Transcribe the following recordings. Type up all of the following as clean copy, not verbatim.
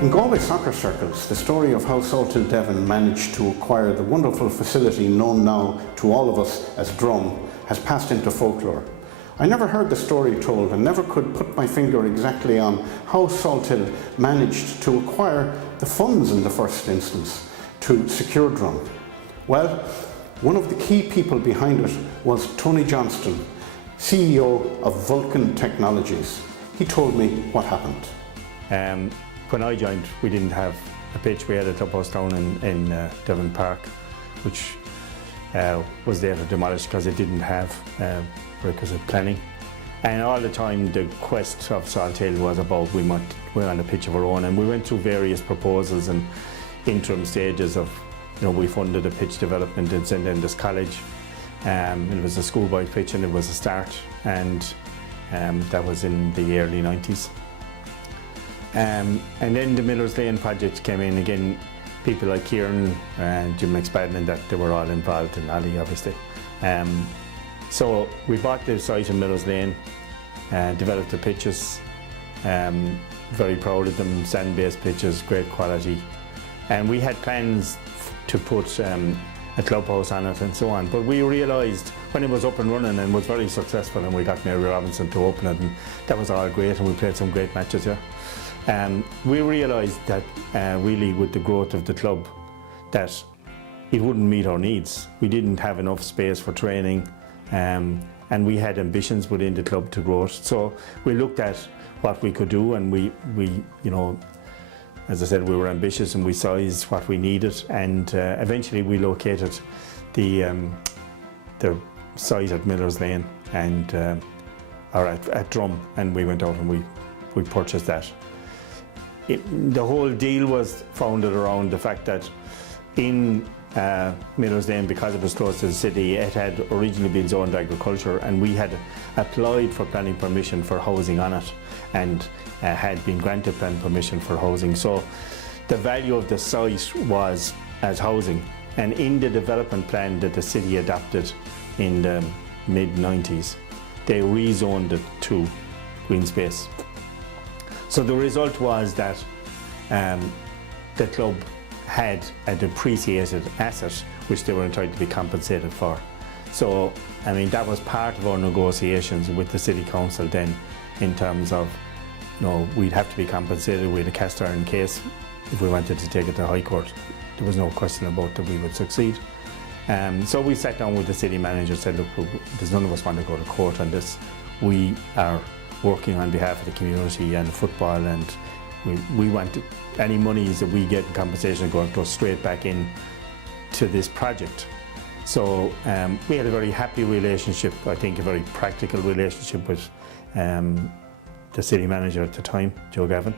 In Galway soccer circles, the story of how Salthill Devon managed to acquire the wonderful facility known now to all of us as Drom has passed into folklore. I never heard the story told and never could put my finger exactly on how Salthill managed to acquire the funds in the first instance to secure Drom. Well, one of the key people behind it was Tony Johnstone, CEO of Vulcan Technologies. He told me what happened. When I joined, we didn't have a pitch. We had a clubhouse down in Devon Park, which was there to demolish because it didn't have requisite planning. And all the time the quest of Salthill was about we're on a pitch of our own, and we went through various proposals and interim stages of, we funded a pitch development in St. Enda's College. It was a schoolboy pitch and it was a start, and that was in the early 90s. And then the Miller's Lane project came in again. People like Kieran and Jim McSpadden and that, they were all involved, and Ali obviously. So we bought the site in Miller's Lane, developed the pitches, very proud of them, sand-based pitches, great quality. And we had plans to put a clubhouse on it and so on, but we realised when it was up and running and was very successful, and we got Mary Robinson to open it, and that was all great, and we played some great matches there. We realised that really with the growth of the club that it wouldn't meet our needs. We didn't have enough space for training, and we had ambitions within the club to grow. So we looked at what we could do, and we as I said, we were ambitious and we sized what we needed, and eventually we located the site at Miller's Lane and or at Drom, and we went out and we purchased that. The whole deal was founded around the fact that in Miller's Lane, because it was close to the city, it had originally been zoned agriculture, and we had applied for planning permission for housing on it, and had been granted planning permission for housing. So the value of the site was as housing, and in the development plan that the city adopted in the mid-90s, they rezoned it to green space. So the result was that the club had a depreciated asset which they were entitled to be compensated for. So, I mean, that was part of our negotiations with the City Council then, in terms of, we'd have to be compensated with a cast iron case if we wanted to take it to High Court. There was no question about that we would succeed. So we sat down with the city manager and said, look, there's none of us want to go to court on this. We are working on behalf of the community and football, and we want any monies that we get in compensation going to go straight back in to this project. So we had a very happy relationship, I think a very practical relationship with the city manager at the time, Joe Gavin,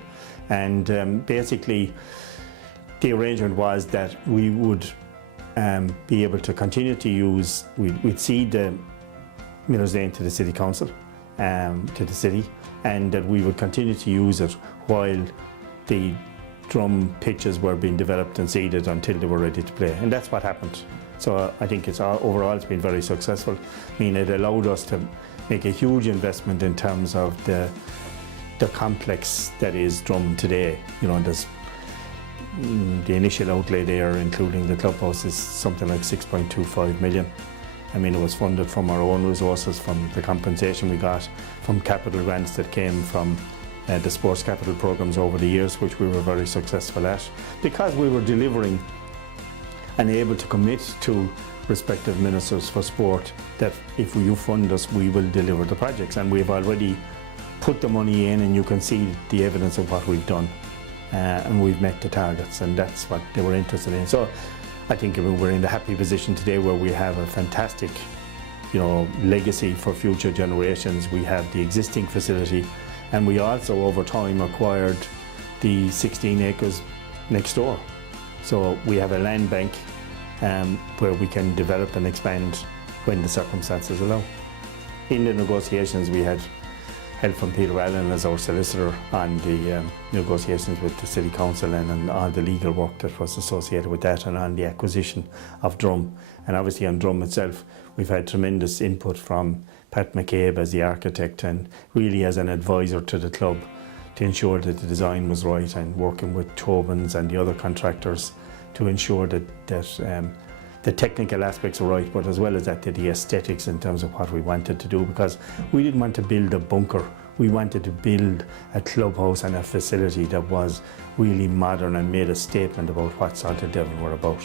and basically the arrangement was that we would be able to continue to use, we'd cede the Miller's Lane to the City Council, to the city, and that we would continue to use it while the Drom pitches were being developed and seeded until they were ready to play, and that's what happened. So I think overall it's been very successful. I mean, it allowed us to make a huge investment in terms of the complex that is Drom today. There's the initial outlay there, including the clubhouse, is something like 6.25 million. I mean, it was funded from our own resources, from the compensation we got, from capital grants that came from the sports capital programs over the years, which we were very successful at, because we were delivering and able to commit to respective ministers for sport that if you fund us, we will deliver the projects. And we've already put the money in, and you can see the evidence of what we've done, and we've met the targets, and that's what they were interested in. So I think we're in the happy position today where we have a fantastic, legacy for future generations. We have the existing facility, and we also over time acquired the 16 acres next door. So we have a land bank where we can develop and expand when the circumstances allow. In the negotiations, we had help from Peter Allen as our solicitor on the negotiations with the City Council and on all the legal work that was associated with that, and on the acquisition of Drom. And obviously on Drom itself, we've had tremendous input from Pat McCabe as the architect and really as an advisor to the club to ensure that the design was right, and working with Tobin's and the other contractors to ensure that the technical aspects were right, but as well as that, the aesthetics in terms of what we wanted to do, because we didn't want to build a bunker. We wanted to build a clubhouse and a facility that was really modern and made a statement about what Salthill Devon were about.